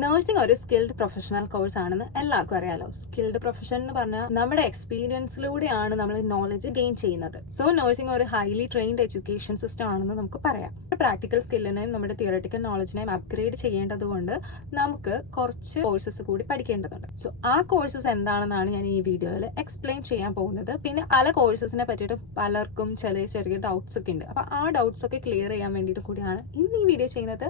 Nursing ഒരു skilled professional course ആണെന്ന് എല്ലാവർക്കും അറിയാലോ. സ്കിൽഡ് പ്രൊഫഷൻ എന്ന് പറഞ്ഞാൽ നമ്മുടെ എക്സ്പീരിയൻസിലൂടെയാണ് നമ്മൾ നോളജ് ഗെയിൻ ചെയ്യുന്നത്. സോ നഴ്സിംഗ് ഒരു ഹൈലി ട്രെയിൻഡ് എഡ്യൂക്കേഷൻ സിസ്റ്റം ആണെന്ന് നമുക്ക് പറയാം. പ്രാക്ടിക്കൽ സ്കില്ലിനെയും നമ്മുടെ തിയറട്ടിക്കൽ നോളജിനെയും അപ്ഗ്രേഡ് ചെയ്യേണ്ടത് കൊണ്ട് നമുക്ക് കുറച്ച് കോഴ്സസ് കൂടി പഠിക്കേണ്ടതുണ്ട്. സോ ആ കോഴ്സസ് എന്താണെന്നാണ് ഞാൻ ഈ വീഡിയോയിൽ എക്സ്പ്ലെയിൻ ചെയ്യാൻ പോകുന്നത്. പിന്നെ പല കോഴ്സസിനെ പറ്റിയിട്ട് പലർക്കും ചെറിയ ഡൗട്ട്സ് ഒക്കെ ഉണ്ട്. അപ്പൊ ആ ഡൗട്ട്സ് ഒക്കെ ക്ലിയർ ചെയ്യാൻ വേണ്ടിയിട്ട് കൂടിയാണ് ഇന്ന് ഈ വീഡിയോ ചെയ്യുന്നത്.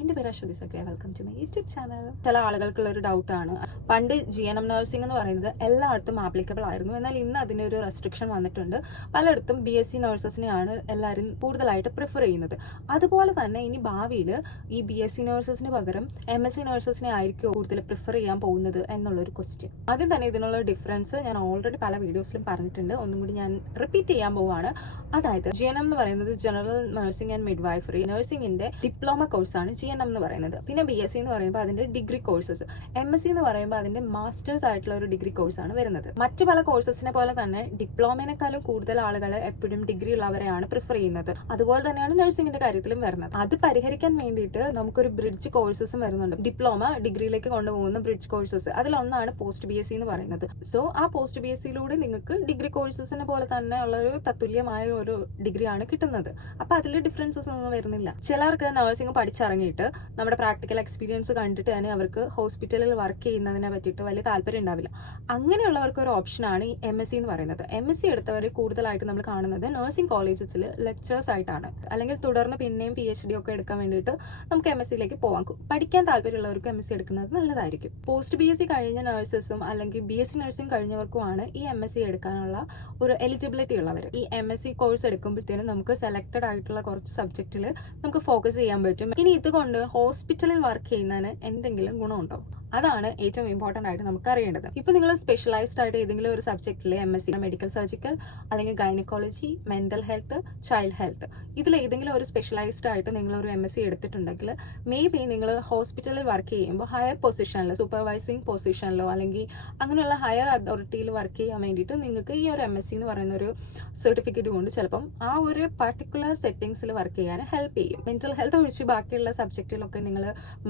എന്റെ പേര് Aswathy Zakariya. Welcome to my YouTube channel. ചില ആളുകൾക്കുള്ള ഒരു ഡൗട്ടാണ്, പണ്ട് GNM നഴ്സിംഗ് എന്ന് പറയുന്നത് എല്ലായിടത്തും ആപ്ലിക്കബിൾ ആയിരുന്നു, എന്നാൽ ഇന്ന് അതിന് ഒരു റെസ്ട്രിക്ഷൻ വന്നിട്ടുണ്ട്. പലയിടത്തും BSc നഴ്സസിനെയാണ് എല്ലാവരും കൂടുതലായിട്ട് പ്രിഫർ ചെയ്യുന്നത്. അതുപോലെ തന്നെ ഇനി ഭാവിയിൽ ഈ BSc നഴ്സസിന് പകരം MSc നഴ്സസിനെ ആയിരിക്കും കൂടുതൽ പ്രിഫർ ചെയ്യാൻ പോകുന്നത് എന്നുള്ളൊരു ക്വസ്റ്റ്യൻ. ആദ്യം തന്നെ ഇതിനുള്ള ഡിഫറൻസ് ഞാൻ ഓൾറെഡി പല വീഡിയോസിലും പറഞ്ഞിട്ടുണ്ട്, ഒന്നും കൂടി ഞാൻ റിപ്പീറ്റ് ചെയ്യാൻ പോവാണ്. അതായത് GNM എന്ന് പറയുന്നത് ജനറൽ നഴ്സിംഗ് ആൻഡ് മിഡ്വൈഫറി നഴ്സിംഗിന്റെ ഡിപ്ലോമ കോഴ്സാണ് GNM എന്ന് പറയുന്നത്. പിന്നെ BSc എന്ന് പറയുമ്പോൾ അതിന്റെ ഡിഗ്രി കോഴ്സസ്, MSc എന്ന് പറയുമ്പോൾ അതിന്റെ മാസ്റ്റേഴ്സ് ആയിട്ടുള്ള ഒരു ഡിഗ്രി കോഴ്സാണ് വരുന്നത്. മറ്റു പല കോഴ്സസിനെ പോലെ തന്നെ ഡിപ്ലോമേനേക്കാളും കൂടുതൽ ആളുകൾ എപ്പോഴും ഡിഗ്രി ഉള്ളവരെയാണ് പ്രിഫർ ചെയ്യുന്നത്. അതുപോലെ തന്നെയാണ് നഴ്സിംഗിന്റെ കാര്യത്തിലും വരുന്നത്. അത് പരിഹരിക്കാൻ വേണ്ടിയിട്ട് നമുക്കൊരു ബ്രിഡ്ജ് കോഴ്സസും വരുന്നുണ്ട്. ഡിപ്ലോമ ഡിഗ്രിയിലേക്ക് കൊണ്ടുപോകുന്ന ബ്രിഡ്ജ് കോഴ്സസ്, അതിലൊന്നാണ് പോസ്റ്റ് BSc എന്ന് പറയുന്നത്. സോ ആ പോസ്റ്റ് BScയിലൂടെ നിങ്ങൾക്ക് ഡിഗ്രി കോഴ്സസിനെ പോലെ തന്നെ ഉള്ള ഒരു തത്തുല്യമായ ഒരു ഡിഗ്രിയാണ് കിട്ടുന്നത്. അപ്പൊ അതിൽ ഡിഫറൻസസ് ഒന്നും വരുന്നില്ല. ചിലർക്ക് നഴ്സിംഗ് പഠിച്ചിറങ്ങിയിട്ട് നമ്മുടെ പ്രാക്ടിക്കൽ എക്സ്പീരിയൻസ് കണ്ടിട്ട് തന്നെ അവർക്ക് ഹോസ്പിറ്റലിൽ വർക്ക് ചെയ്യുന്നതിനെ പറ്റിയിട്ട് വലിയ താല്പര്യം ഉണ്ടാവില്ല. അങ്ങനെയുള്ളവർക്ക് ഒരു ഓപ്ഷനാണ് ഈ MSc എന്ന് പറയുന്നത്. MSc എടുത്തവർ കൂടുതലായിട്ട് നമ്മൾ കാണുന്നത് നഴ്സിംഗ് കോളേജസിൽ ലെക്ചേഴ്സ് ആയിട്ടാണ്, അല്ലെങ്കിൽ തുടർന്ന് പിന്നെയും PhD ഒക്കെ എടുക്കാൻ വേണ്ടിയിട്ട് നമുക്ക് MScയിലേക്ക് പോവാം. പഠിക്കാൻ താല്പര്യമുള്ളവർക്ക് MSc എടുക്കുന്നത് നല്ലതായിരിക്കും. പോസ്റ്റ് BSc കഴിഞ്ഞ നഴ്സസും അല്ലെങ്കിൽ BSc നഴ്സിംഗ് കഴിഞ്ഞവർക്കുമാണ് ഈ MSc എടുക്കാനുള്ള ഒരു എലിജിബിലിറ്റി ഉള്ളവർ. ഈ MSc കോഴ്സ് എടുക്കുമ്പോഴത്തേനും നമുക്ക് സെലക്ടഡ് ആയിട്ടുള്ള കുറച്ച് സബ്ജക്റ്റിൽ നമുക്ക് ഫോക്കസ് ചെയ്യാൻ പറ്റും. ഇനി ഇതുകൊണ്ട് ഹോസ്പിറ്റലിൽ വർക്ക് ചെയ്യുന്നതിന് എന്തെങ്കിലും ഗുണമുണ്ടോ? അതാണ് ഏറ്റവും ഇമ്പോർട്ടന്റ് ആയിട്ട് നമുക്ക് അറിയേണ്ടത്. ഇപ്പൊ നിങ്ങൾ സ്പെഷ്യലൈസ്ഡ് ആയിട്ട് ഏതെങ്കിലും ഒരു സബ്ജക്റ്റിലെ MSc മെഡിക്കൽ സർജിക്കൽ അല്ലെങ്കിൽ gynaecology, mental health, child health, ഇതിൽ ഏതെങ്കിലും ഒരു സ്പെഷ്യലൈസ്ഡ് ആയിട്ട് നിങ്ങൾ ഒരു MSc എടുത്തിട്ടുണ്ടെങ്കിൽ മേ ബി നിങ്ങൾ ഹോസ്പിറ്റലിൽ വർക്ക് ചെയ്യുമ്പോൾ ഹയർ പൊസിഷനിൽ, സൂപ്പർവൈസിങ് പൊസിഷനിലോ അല്ലെങ്കിൽ അങ്ങനെയുള്ള ഹയർ അതോറിറ്റിയിൽ വർക്ക് ചെയ്യാൻ വേണ്ടിയിട്ട് നിങ്ങൾക്ക് ഈ ഒരു MSc എന്ന് പറയുന്ന ഒരു സർട്ടിഫിക്കറ്റ് കൊണ്ട് ചിലപ്പം ആ ഒരു പർട്ടിക്കുലർ സെറ്റിംഗ്സിൽ വർക്ക് ചെയ്യാൻ ഹെൽപ്പ് ചെയ്യും. മെന്റൽ ഹെൽത്ത് ഒഴിച്ച് ബാക്കിയുള്ള സബ്ജക്റ്റിലൊക്കെ നിങ്ങൾ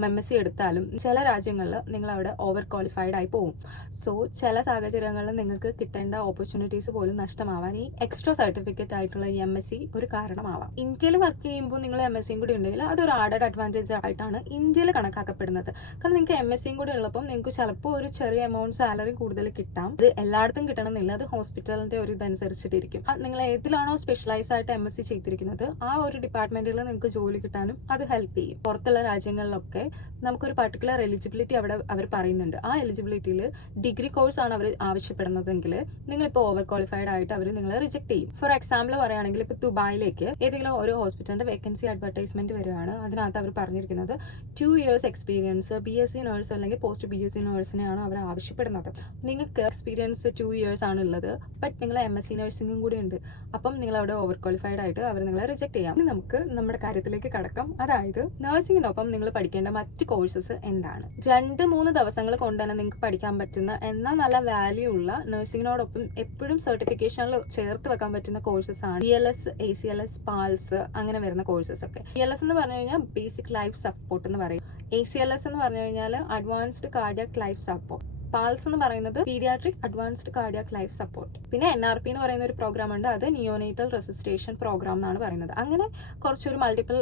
MSc എടുത്താലും ചില രാജ്യങ്ങളിൽ നിങ്ങൾ അവിടെ ഓവർ ക്വാളിഫൈഡ് ആയി പോകും. സോ ചില സാഹചര്യങ്ങളിൽ നിങ്ങൾക്ക് കിട്ടേണ്ട ഓപ്പർച്യൂണിറ്റീസ് പോലും നഷ്ടമാവാൻ ഈ എക്സ്ട്രാ സർട്ടിഫിക്കറ്റ് ആയിട്ടുള്ള ഈ MSc ഒരു കാരണമാവാം. ഇന്ത്യയിൽ വർക്ക് ചെയ്യുമ്പോൾ നിങ്ങൾ MScയും കൂടി ഉണ്ടെങ്കിൽ അതൊരു ആഡഡ് അഡ്വാൻറ്റേജ് ആയിട്ടാണ് ഇന്ത്യയിൽ കണക്കാക്കപ്പെടുന്നത്. കാരണം നിങ്ങൾക്ക് MScയും കൂടി ഉള്ളപ്പോൾ നിങ്ങൾക്ക് ചിലപ്പോൾ ഒരു ചെറിയ എമൗണ്ട് സാലറി കൂടുതൽ കിട്ടാം. ഇത് എല്ലായിടത്തും കിട്ടണമെന്നില്ല, അത് ഹോസ്പിറ്റലിന്റെ ഒരു ഇതനുസരിച്ചിട്ടിരിക്കും. നിങ്ങൾ ഏതിലാണോ സ്പെഷ്യലൈസ് ആയിട്ട് MSc ചെയ്തിരിക്കുന്നത് ആ ഒരു ഡിപ്പാർട്ട്മെന്റിൽ നിങ്ങൾക്ക് ജോലി കിട്ടാനും അത് ഹെൽപ്പ് ചെയ്യും. പുറത്തുള്ള രാജ്യങ്ങളിലൊക്കെ നമുക്കൊരു പർട്ടിക്കുലർ എലിജിബിലിറ്റി അവിടെ അവർ പറയുന്നുണ്ട്. ആ എലിജിബിലിറ്റിയിൽ ഡിഗ്രി കോഴ്സ് ആണ് അവർ ആവശ്യപ്പെടുന്നതെങ്കിൽ നിങ്ങളിപ്പോൾ ഓവർ ക്വാളിഫൈഡ് ആയിട്ട് അവർ നിങ്ങളെ റിജക്ട് ചെയ്യും. ഫോർ എക്സാമ്പിൾ പറയുകയാണെങ്കിൽ ഇപ്പോൾ ദുബായിലേക്ക് ഏതെങ്കിലും ഒരു ഹോസ്പിറ്റലിന്റെ വേക്കൻസി അഡ്വർടൈസ്മെന്റ് വരികയാണ്. അതിനകത്ത് അവർ പറഞ്ഞിരിക്കുന്നത് 2 years എക്സ്പീരിയൻസ് BSc നഴ്സ് അല്ലെങ്കിൽ പോസ്റ്റ് BSc നഴ്സിനെയാണ് അവർ ആവശ്യപ്പെടുന്നത്. നിങ്ങൾക്ക് എക്സ്പീരിയൻസ് 2 years ആണ് ഉള്ളത്, ബട്ട് നിങ്ങൾ MSc നഴ്സിംഗും കൂടി ഉണ്ട്. അപ്പം നിങ്ങൾ അവിടെ ഓവർ ക്വാളിഫൈഡ് ആയിട്ട് അവർ നിങ്ങളെ റിജക്ട് ചെയ്യാം. നമുക്ക് നമ്മുടെ കാര്യത്തിലേക്ക് കടക്കാം. അതായത് നഴ്സിംഗിനൊപ്പം നിങ്ങൾ പഠിക്കേണ്ട മറ്റ് കോഴ്സസ് എന്താണ്? 2-3 ദിവസങ്ങൾ കൊണ്ട് തന്നെ നിങ്ങൾക്ക് പഠിക്കാൻ പറ്റുന്ന എന്നാൽ നല്ല വാല്യൂ ഉള്ള നഴ്സിംഗിനോടൊപ്പം എപ്പോഴും സർട്ടിഫിക്കേഷനിൽ ചേർത്ത് വെക്കാൻ പറ്റുന്ന കോഴ്സസ് ആണ് BLS, ACLS, PALS അങ്ങനെ വരുന്ന കോഴ്സസ് ഒക്കെ. BLS എന്ന് പറഞ്ഞു കഴിഞ്ഞാൽ ബേസിക് ലൈഫ് സപ്പോർട്ട് എന്ന് പറയും. ACLS എന്ന് പറഞ്ഞു കഴിഞ്ഞാൽ advanced cardiac life support. PALS എന്ന് പറയുന്നത് paediatric advanced cardiac life support. പിന്നെ NRP എന്ന് പറയുന്ന ഒരു പ്രോഗ്രാം ഉണ്ട്, അത് നിയോനേറ്റൽ റെസിസ്റ്റേഷൻ പ്രോഗ്രാം എന്നാണ് പറയുന്നത്. അങ്ങനെ കുറച്ചൊരു മൾട്ടിപ്പിൾ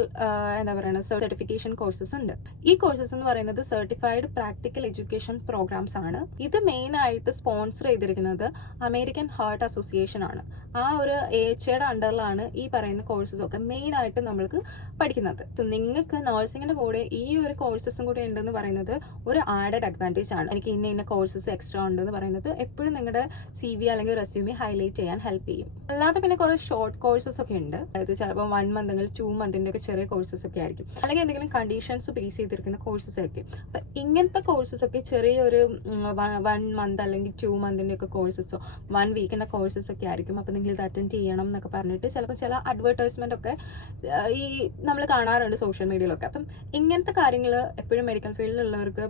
എന്താ പറയുക സർട്ടിഫിക്കേഷൻ കോഴ്സസ് ഉണ്ട്. ഈ കോഴ്സസ് എന്ന് പറയുന്നത് സർട്ടിഫൈഡ് പ്രാക്ടിക്കൽ എഡ്യൂക്കേഷൻ പ്രോഗ്രാംസ് ആണ്. ഇത് മെയിൻ ആയിട്ട് സ്പോൺസർ ചെയ്തിരിക്കുന്നത് അമേരിക്കൻ ഹാർട്ട് അസോസിയേഷൻ ആണ്. ആ ഒരു AHAയുടെ അണ്ടറിലാണ് ഈ പറയുന്ന കോഴ്സസ് ഒക്കെ മെയിൻ ആയിട്ട് നമ്മൾക്ക് പഠിക്കുന്നത്. സോ നിങ്ങൾക്ക് നഴ്സിംഗിന്റെ കൂടെ ഈ ഒരു കോഴ്സസും കൂടെ ഉണ്ടെന്ന് പറയുന്നത് ഒരു ആഡഡ് അഡ്വാൻറ്റേജ് ആണ്. എനിക്ക് ഇന്ന കോഴ്സസ് എക്സ്ട്രാ ഉണ്ടെന്ന് പറയുന്നത് എപ്പോഴും നിങ്ങളുടെ CV അല്ലെങ്കിൽ റെസ്യൂമി ഹൈലൈറ്റ് ചെയ്യാൻ ഹെൽപ്പ് ചെയ്യും. അല്ലാതെ പിന്നെ കുറെ ഷോർട്ട് കോഴ്സസ് ഒക്കെ ഉണ്ട്. അതായത് ചിലപ്പോൾ 1 month അല്ലെങ്കിൽ 2 monthന്റെ ഒക്കെ ചെറിയ കോഴ്സസ് ഒക്കെ ആയിരിക്കും, അല്ലെങ്കിൽ എന്തെങ്കിലും കണ്ടീഷൻസ് ബേസ് ചെയ്തിരിക്കുന്ന കോഴ്സസ് ആയിരിക്കും. അപ്പൊ ഇങ്ങനത്തെ കോഴ്സസ് ഒക്കെ ചെറിയൊരു 1 month അല്ലെങ്കിൽ 2 monthന്റെ ഒക്കെ കോഴ്സസോ 1 weekന്റെ കോഴ്സസ് ഒക്കെ ആയിരിക്കും. അപ്പൊ നിങ്ങൾ ഇത് അറ്റൻഡ് ചെയ്യണം എന്നൊക്കെ പറഞ്ഞിട്ട് ചിലപ്പോൾ ചില അഡ്വർടൈസ്മെന്റ് ഒക്കെ ഈ നമ്മൾ കാണാറുണ്ട് സോഷ്യൽ മീഡിയയിലൊക്കെ. അപ്പം ഇങ്ങനത്തെ കാര്യങ്ങൾ എപ്പോഴും മെഡിക്കൽ ഫീൽഡിലുള്ളവർക്ക്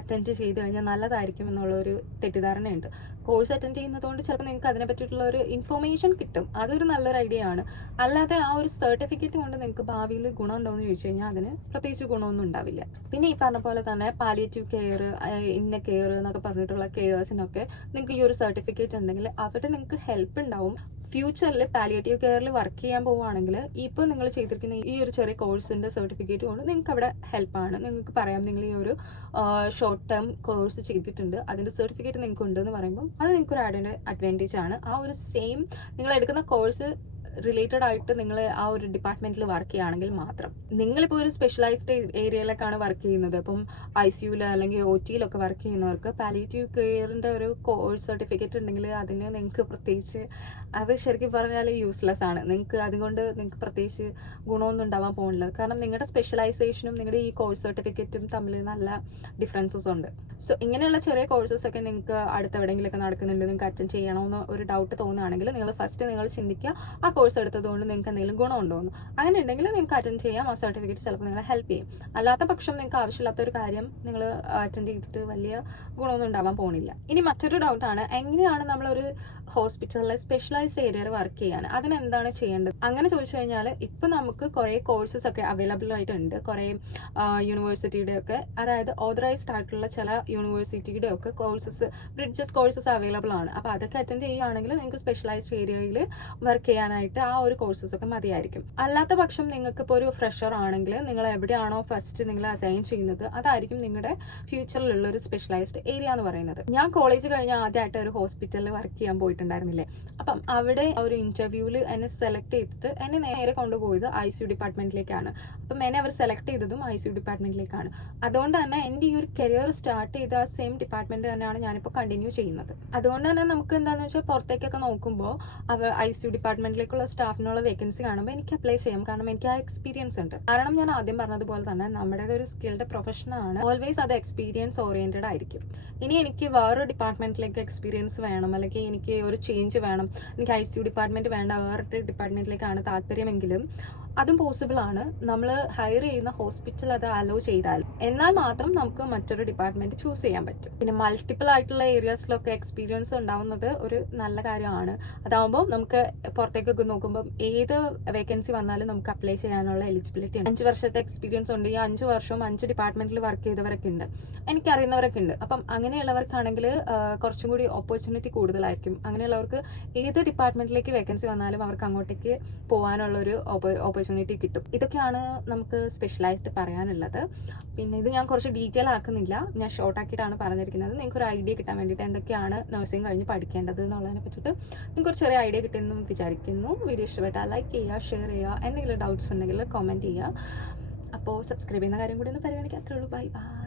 അറ്റൻഡ് ചെയ്ത് കഴിഞ്ഞാൽ നല്ലതായിരിക്കും എന്നുള്ളൊരു തെറ്റിദ്ധാരണയുണ്ട്. കോഴ്സ് അറ്റൻഡ് ചെയ്യുന്നതുകൊണ്ട് ചിലപ്പോൾ നിങ്ങൾക്ക് അതിനെ പറ്റിയിട്ടുള്ള ഒരു ഇൻഫോർമേഷൻ കിട്ടും, അതൊരു നല്ലൊരു ഐഡിയ ആണ്. അല്ലാതെ ആ ഒരു സർട്ടിഫിക്കറ്റ് കൊണ്ട് നിങ്ങൾക്ക് ഭാവിയിൽ ഗുണം ഉണ്ടോ എന്ന് ചോദിച്ചു കഴിഞ്ഞാൽ അതിന് പ്രത്യേകിച്ച് ഗുണമൊന്നും ഉണ്ടാവില്ല. പിന്നെ ഈ പറഞ്ഞ പോലെ തന്നെ പാലിയേറ്റീവ് കെയർ, ഇന്ന കെയർ എന്നൊക്കെ പറഞ്ഞിട്ടുള്ള കെയേഴ്സിനൊക്കെ നിങ്ങൾക്ക് ഈ ഒരു സർട്ടിഫിക്കറ്റ് ഉണ്ടെങ്കിൽ അവിടെ നിങ്ങൾക്ക് ഹെൽപ്പ് ഉണ്ടാവും. ഫ്യൂച്ചറിൽ പാലിയേറ്റീവ് കെയറിൽ വർക്ക് ചെയ്യാൻ പോവുകയാണെങ്കിൽ ഇപ്പോൾ നിങ്ങൾ ചെയ്തിരിക്കുന്ന ഈ ഒരു ചെറിയ കോഴ്സിൻ്റെ സർട്ടിഫിക്കറ്റ് കൊണ്ട് നിങ്ങൾക്ക് അവിടെ ഹെൽപ്പാണ്. നിങ്ങൾക്ക് പറയാം നിങ്ങൾ ഈ ഒരു ഷോർട്ട് ടേം കോഴ്സ് ചെയ്തിട്ടുണ്ട്, അതിൻ്റെ സർട്ടിഫിക്കറ്റ് നിങ്ങൾക്ക് ഉണ്ടെന്ന് പറയുമ്പോൾ അത് നിങ്ങൾക്കൊരു ആഡഡ് അഡ്വാൻറ്റേജ് ആണ്. ആ ഒരു സെയിം നിങ്ങൾ എടുക്കുന്ന കോഴ്സ് റിലേറ്റഡ് ആയിട്ട് നിങ്ങൾ ആ ഒരു ഡിപ്പാർട്ട്മെന്റിൽ വർക്ക് ചെയ്യുകയാണെങ്കിൽ മാത്രം. നിങ്ങളിപ്പോൾ ഒരു സ്പെഷ്യലൈസ്ഡ് ഏരിയയിലേക്കാണ് വർക്ക് ചെയ്യുന്നത്, ഇപ്പം ICUയിൽ അല്ലെങ്കിൽ OTയിലൊക്കെ വർക്ക് ചെയ്യുന്നവർക്ക് പാലിയേറ്റീവ് കെയറിൻ്റെ ഒരു കോഴ്സ് സർട്ടിഫിക്കറ്റ് ഉണ്ടെങ്കിൽ അതിന് നിങ്ങൾക്ക് പ്രത്യേകിച്ച് അത് ശരിക്കും പറഞ്ഞാൽ യൂസ്ലെസ് ആണ്. അതുകൊണ്ട് നിങ്ങൾക്ക് പ്രത്യേകിച്ച് ഗുണമൊന്നും ഉണ്ടാവാൻ പോകുന്നില്ല. കാരണം നിങ്ങളുടെ സ്പെഷ്യലൈസേഷനും നിങ്ങളുടെ ഈ കോഴ്സ് സർട്ടിഫിക്കറ്റും തമ്മിൽ നല്ല ഡിഫറൻസസ് ഉണ്ട്. സോ ഇങ്ങനെയുള്ള ചെറിയ കോഴ്സസ് ഒക്കെ നിങ്ങൾക്ക് അടുത്ത് എവിടെയെങ്കിലുമൊക്കെ നടക്കുന്നുണ്ട്, നിങ്ങൾക്ക് അറ്റൻഡ് ചെയ്യണമെന്ന് ഒരു ഡൗട്ട് തോന്നുകയാണെങ്കിൽ നിങ്ങൾ ചിന്തിക്കുക ആ കോഴ്സ് എടുത്തതുകൊണ്ട് നിങ്ങൾക്ക് എന്തെങ്കിലും ഗുണമുണ്ടോ എന്ന്. അങ്ങനെ ഉണ്ടെങ്കിൽ നിങ്ങൾക്ക് അറ്റൻഡ് ചെയ്യാം, ആ സർട്ടിഫിക്കറ്റ് ചിലപ്പോൾ നിങ്ങളെ ഹെൽപ്പ് ചെയ്യും. അല്ലാത്ത പക്ഷം നിങ്ങൾക്ക് ആവശ്യമില്ലാത്ത ഒരു കാര്യം നിങ്ങൾ അറ്റൻഡ് ചെയ്തിട്ട് വലിയ ഗുണമൊന്നും ഉണ്ടാവാൻ പോകുന്നില്ല. ഇനി മറ്റൊരു ഡൗട്ടാണ്, എങ്ങനെയാണ് നമ്മളൊരു ഹോസ്പിറ്റലിലെ സ്പെഷ്യലൈസ്ഡ് ഏരിയയിൽ വർക്ക് ചെയ്യാൻ, അതിനെന്താണ് ചെയ്യേണ്ടത്? അങ്ങനെ ചോദിച്ചു കഴിഞ്ഞാൽ ഇപ്പം നമുക്ക് കുറേ കോഴ്സസ് ഒക്കെ അവൈലബിൾ ആയിട്ടുണ്ട്. കുറേ യൂണിവേഴ്സിറ്റിയുടെ ഒക്കെ, അതായത് ഓതറൈസ്ഡ് ആയിട്ടുള്ള ചില യൂണിവേഴ്സിറ്റിയുടെ ഒക്കെ കോഴ്സസ്, ബ്രിഡ്ജസ് കോഴ്സസ് അവൈലബിൾ ആണ്. അപ്പോൾ അതൊക്കെ അറ്റൻഡ് ചെയ്യുകയാണെങ്കിൽ നിങ്ങൾക്ക് സ്പെഷ്യലൈസ്ഡ് ഏരിയയിൽ വർക്ക് ചെയ്യാനായിട്ട് ആ ഒരു കോഴ്സസ് ഒക്കെ മതിയായിരിക്കും. അല്ലാത്ത പക്ഷം നിങ്ങൾക്ക് ഇപ്പോൾ ഒരു ഫ്രഷർ ആണെങ്കിൽ നിങ്ങൾ എവിടെയാണോ ഫസ്റ്റ് നിങ്ങൾ അസൈൻ ചെയ്യുന്നത് അതായിരിക്കും നിങ്ങളുടെ ഫ്യൂച്ചറിലുള്ള ഒരു സ്പെഷ്യലൈസ്ഡ് ഏരിയ എന്ന് പറയുന്നത്. ഞാൻ കോളേജ് കഴിഞ്ഞ് ആദ്യമായിട്ട് ഒരു ഹോസ്പിറ്റലിൽ വർക്ക് ചെയ്യാൻ പോയിട്ടുണ്ടായിരുന്നില്ലേ, അപ്പം അവിടെ ഒരു ഇന്റർവ്യൂവിൽ എന്നെ സെലക്ട് ചെയ്തിട്ട് എന്നെ നേരെ കൊണ്ടുപോയത് ICU ഡിപ്പാർട്ട്മെന്റിലേക്കാണ്. അപ്പം എന്നെ അവർ സെലക്ട് ചെയ്തതും ICU ഡിപ്പാർട്ട്മെന്റിലേക്കാണ്. അതുകൊണ്ട് തന്നെ എൻ്റെ ഈ ഒരു കരിയർ സ്റ്റാർട്ട് ചെയ്ത ആ സെയിം ഡിപ്പാർട്ട്മെന്റ് തന്നെയാണ് ഞാനിപ്പോൾ കണ്ടിന്യൂ ചെയ്യുന്നത്. അതുകൊണ്ട് തന്നെ നമുക്ക് എന്താണെന്ന് വെച്ചാൽ പുറത്തേക്കൊക്കെ നോക്കുമ്പോൾ ICU ഡിപ്പാർട്ട്മെന്റിലേക്കുള്ള സ്റ്റാഫിനുള്ള വേക്കൻസി കാണുമ്പോൾ എനിക്ക് അപ്ലൈ ചെയ്യാം. കാരണം എനിക്ക് ആ എക്സ്പീരിയൻസ് ഉണ്ട്. കാരണം ഞാൻ ആദ്യം പറഞ്ഞതുപോലെ തന്നെ നമ്മുടെ ഒരു സ്കിൽഡ് പ്രൊഫഷനാണ്, ഓൾവേസ് അത് എക്സ്പീരിയൻസ് ഓറിയന്റഡ് ആയിരിക്കും. ഇനി എനിക്ക് വേറൊരു ഡിപ്പാർട്ട്മെന്റിലേക്ക് എക്സ്പീരിയൻസ് വേണം, അല്ലെങ്കിൽ എനിക്ക് ഒരു ചേഞ്ച് വേണം, എനിക്ക് ICU ഡിപ്പാർട്ട്മെന്റ് വേണ്ട വേറൊരു ഡിപ്പാർട്ട്മെന്റിലേക്കാണ് താല്പര്യമെങ്കിലും അതും പോസിബിൾ ആണ്. നമ്മൾ ഹയർ ചെയ്യുന്ന ഹോസ്പിറ്റൽ അത് അലോ ചെയ്താൽ എന്നാൽ മാത്രം നമുക്ക് മറ്റൊരു ഡിപ്പാർട്ട്മെന്റ് ചൂസ് ചെയ്യാൻ പറ്റും. പിന്നെ മൾട്ടിപ്പിൾ ആയിട്ടുള്ള ഏരിയാസിലൊക്കെ എക്സ്പീരിയൻസ് ഉണ്ടാവുന്നത് ഒരു നല്ല കാര്യമാണ്. അതാവുമ്പോൾ നമുക്ക് പുറത്തേക്കൊക്കെ നോക്കുമ്പോൾ ഏത് വേക്കൻസി വന്നാലും നമുക്ക് അപ്ലൈ ചെയ്യാനുള്ള എലിജിബിലിറ്റി ഉണ്ട്. 5 വർഷത്തെ എക്സ്പീരിയൻസ് ഉണ്ട്, ഈ 5 വർഷവും 5 ഡിപ്പാർട്ട്മെന്റിൽ വർക്ക് ചെയ്തവരൊക്കെ ഉണ്ട്, എനിക്കറിയുന്നവരൊക്കെ ഉണ്ട്. അപ്പം അങ്ങനെയുള്ളവർക്കാണെങ്കിൽ കുറച്ചും കൂടി ഓപ്പർച്യൂണിറ്റി കൂടുതലായിരിക്കും. അങ്ങനെയുള്ളവർക്ക് ഏത് ഡിപ്പാർട്ട്മെന്റിലേക്ക് വേക്കൻസി വന്നാലും അവർക്ക് അങ്ങോട്ടേക്ക് പോകാനുള്ളൊരു ഓപ്പർച്യൂണിറ്റി കിട്ടും. ഇതൊക്കെയാണ് നമുക്ക് സ്പെഷ്യലായിട്ട് പറയാനുള്ളത്. പിന്നെ ഇത് ഞാൻ കുറച്ച് ഡീറ്റെയിൽ ആക്കുന്നില്ല, ഞാൻ ഷോർട്ട് ആക്കിയിട്ടാണ് പറഞ്ഞിരിക്കുന്നത്. നിങ്ങൾക്ക് ഒരു ഐഡിയ കിട്ടാൻ വേണ്ടിയിട്ട് എന്തൊക്കെയാണ് നഴ്സിംഗ് കഴിഞ്ഞ് പഠിക്കേണ്ടത് എന്നുള്ളതിനെ പറ്റിയിട്ട് നിങ്ങൾക്ക് ഒരു ചെറിയ ഐഡിയ കിട്ടുമെന്നും വിചാരിക്കുന്നു. വീഡിയോ ഇഷ്ടപ്പെട്ടാൽ ലൈക്ക് ചെയ്യുക, ഷെയർ ചെയ്യുക, എന്തെങ്കിലും ഡൗട്ട്സ് ഉണ്ടെങ്കിൽ കമൻറ്റ് ചെയ്യുക. അപ്പോൾ സബ്സ്ക്രൈബ് ചെയ്യുന്ന കാര്യം കൂടി ഒന്ന് പരിഗണിക്കുക. അത്രേ ഉള്ളൂ. Bye bye.